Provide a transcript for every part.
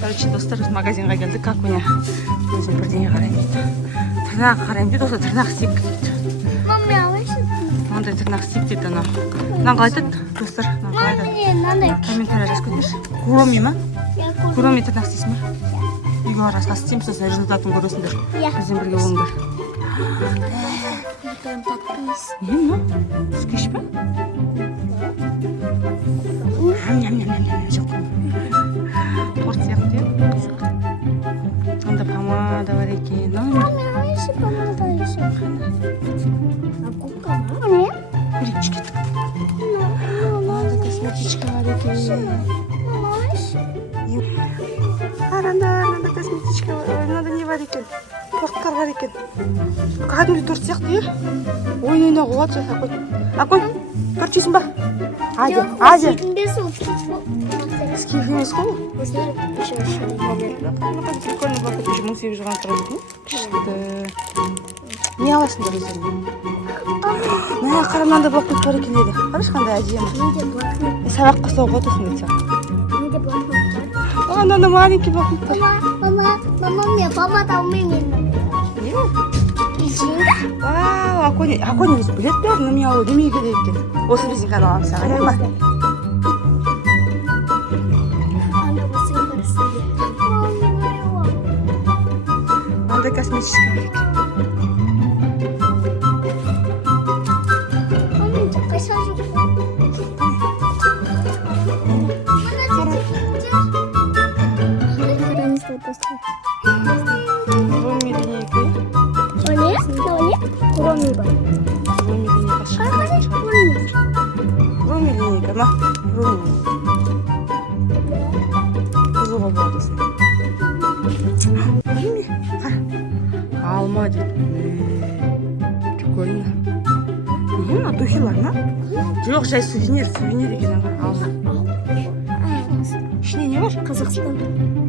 Короче, достар, біз магазинға келдік, Акуня. Өзім бірдеңе қараймын дейді. Тырнақ қараймын дейді, осы тырнақ істейік дейді. Мамме, алайсың? Мынандай тырнақ істейік дейді анау. Мынаны қалай айтады, достар? Мынаны қалай айтады? Комментарий жазып кетіңізші. Куроми ма? Куроми тырнақ істейсің ме? Үйге барасқа істеймін, сосын результатын көресіңдер. Бізбен бірге болыңдар. Не мынау? Сквиш па? Торт сияқты еді. Анда помада бар екен. Мамме, алайсың помада алайсың? А губка ма? Не? Көрейікші кеттік. Анда косметичка бар екен. Мама, алайсың? Қараңдар, анда косметичка бар. Мынада не бар екен? Торттар бар екен. Кәдімгі торт сияқты, е? Ойнайна қуады жаса қой. Акон, торт жейсің ба? Адя. Скиф емес қой бұл? Прикольный блокнот, 1800 ғана тұрады екен. Күшті. Не аласыңдар өздеріңе? Мына қара мынандай блокнот бар екен деді. Қарашы қандай әдемі. Сабаққа ұстауға отырсын дейді саған. Анда маленький блокнот бар. Мама, мне помада умеет. Не? Резинка? Вау, Аконя өзі білет бәрін, неме алу демей керек екен. Осы резинканы аламын саған, не ма? Анда косметичка бар екен. Руми линейка. Руми линейка шығады. Руми линейка ма? Руми. Қызуға болады осыны. Руми, қара. Алма дейді. Прикольно. Не, мына духилар ма? Жоқ, жай сувенир екен алма. Ішіне не бар? Қазақстан.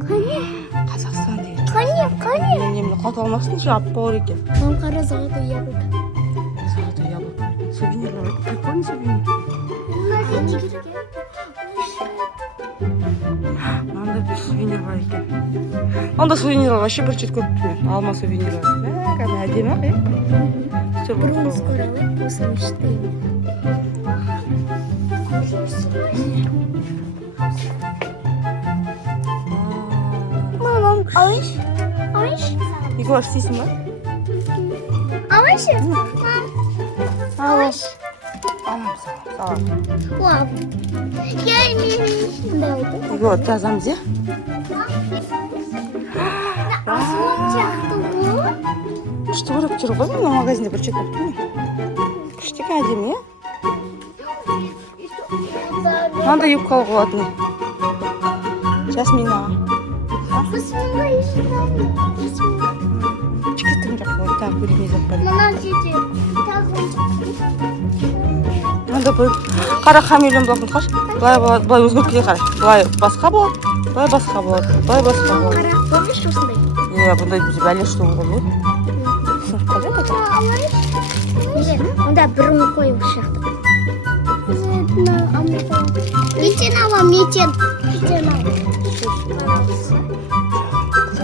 Қазақстан дейді. Қане. Немді қат алмасын, жап бар екен. Там қара золотой яблоко. Золотой яблоко. Сувенирлар. Прикольный сувенир. Мынандай бір сувенир бар екен. Анда сувенирлар вообще бір чет көп түмен. Алма сувенирлар. Кәдімгі әдемі ақ, е? Бұрымыз көралып, осыны іштеймін. Мамам, алайш? Егор, істейсің ба? Алайш? Алайш? Аламын, салам. Лап. Егор, жазамыз, е? Күшті көріп жүр ғой, мына магазинде бір чет болып тұр. Күшті әдемі, е? Мынандай юбкалы болатын. Жасмин аға. Чекеттің жоқ болады, тағы көрейін езіп бар. Мында бір қара хамелеон блокнот қаш. Былай өзгеріп кете қара. Былай басқа болады, былай басқа болады. Қара, помнишь осындай? Бұндай бізде бәле што болды. Сынып қалды еді? Онда бірін қойып шақты. Мечен алам, мечен.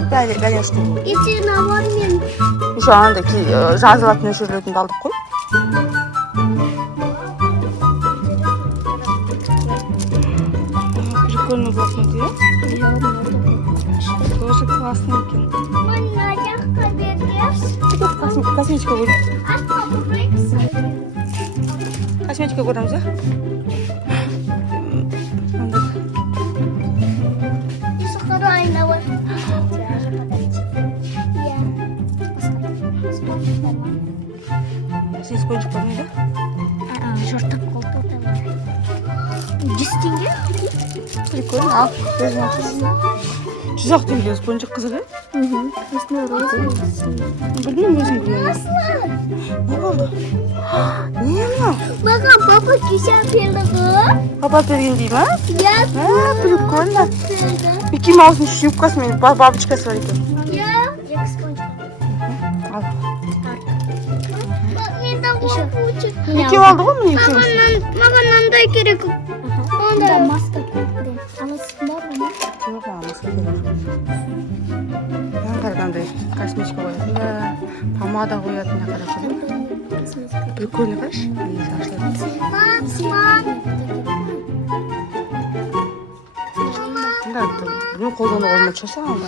Бәле што. Мечен алам мен. Еще андай жазылатын өшірілетін алдық қой. Прикольный блокнот, е? Тоже классный екен. Мына жаққа бергеш. Косметика көрейік. Ашқа бұрайықсы. Косметика көреміз, е? Исықыры айна бар. Сен спонжик бар ма, да? Жортақ қолтық та бар. 100 теңге? Прикольно. Ал, өзің алшысың. 100 теңге спонжик қызық, е? Осыны роза. Білмеймін, өзім білмеймін. Не болды? Не мынау? Маған папа кисе берді ғой. Папа берген дей ма? Я Прикольно. Микки Маустың юбкасы мен бабочкасы бар екен. Я спонжик. Ал. Мен тағы Екеу алды ғой міне екеуміз. Маған мынандай керек. Онда маска. Аласың ба бұны? Жоқ, алмасы керек. Мынаны қара, андай косметика қоятын да, помада қоятын да қара көрдің. Прикольно, қарашы. Несі ашылады. Мында мен қолдана қоймай шашаң алда.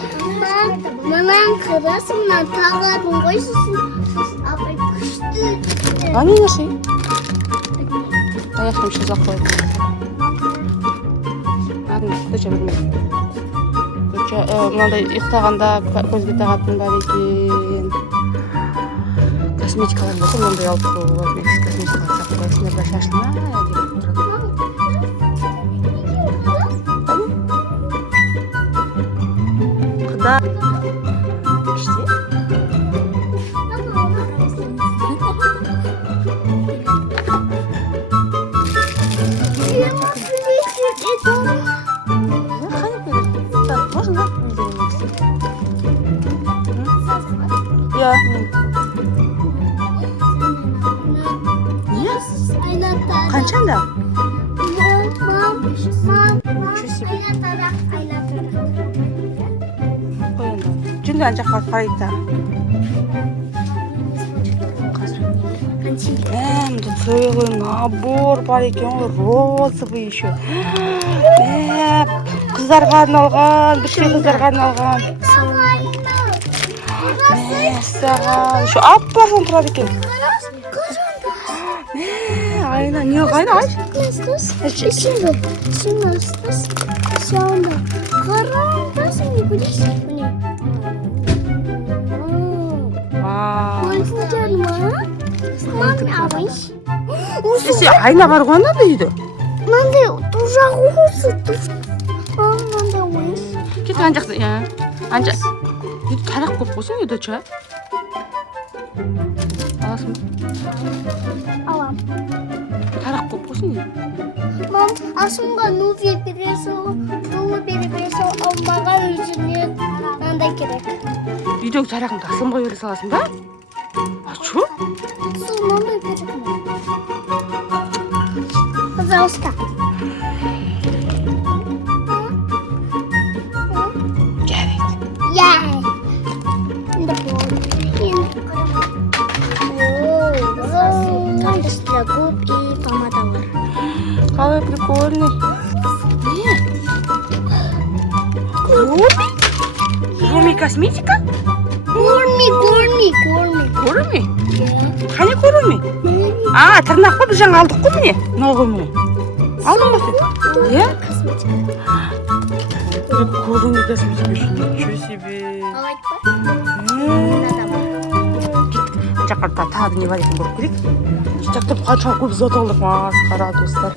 Мынаны қырасың, мынаны тағатын ғой сосын. Апай күшті. А не наши? Аяқтым еще заходит. Құдайша білмеймін. Мынандай ұйықтағанда көзге тағатын бар екен. Косметикалар болса, мынандай алып қоюға болады. Косметикалар сақ қоясың, бір шашылма деп тұрады. Құда. Іште? Можно, да? Я. Нет? Қаншанда? Жүнді ана жаққа қарайды да. Мында целый набор бар екен ғой, розовый еще. Қыздарға арналған, бірші қыздарға арналған. Мәссаған, еще аппардан тұрады екен. Айна, не айна, ай? Ішінде. Қараңдасын, не көресің? Көрсіңдер ма? Маме, абайш. Сесе, айна бар ғой ана дейді. Мынандай тұжақ осы. Мынандай ойыз. Кет ана жақсы, анжа. Тарақ көп қойсың еді, ча? Аласың ба? Алам. Тарақ көп қойсың еді. Мам, асымға нуви бересің, ал маған өзіне мынандай керек. Үйдегі тарағыңды асылымға бере саласың ба? А чё? Сол мынандай керек ме? Пожалуйста. Жарайды. Яй. Енді болды. Там для губ и помадалар. Қалай прикольный. Гурми косметика? Гурми. Гурми? Қане гурми? Тырнақ па, біз жаңа алдық қой міне. Мынау ғой міне. Алдың ба сен? Иә? Гурми косметика үшін. Ничего себе. Алайық па? Жаққа тағы не бар екен көріп көрейік. Жақтап қанша көп зат алдық, масқара достар.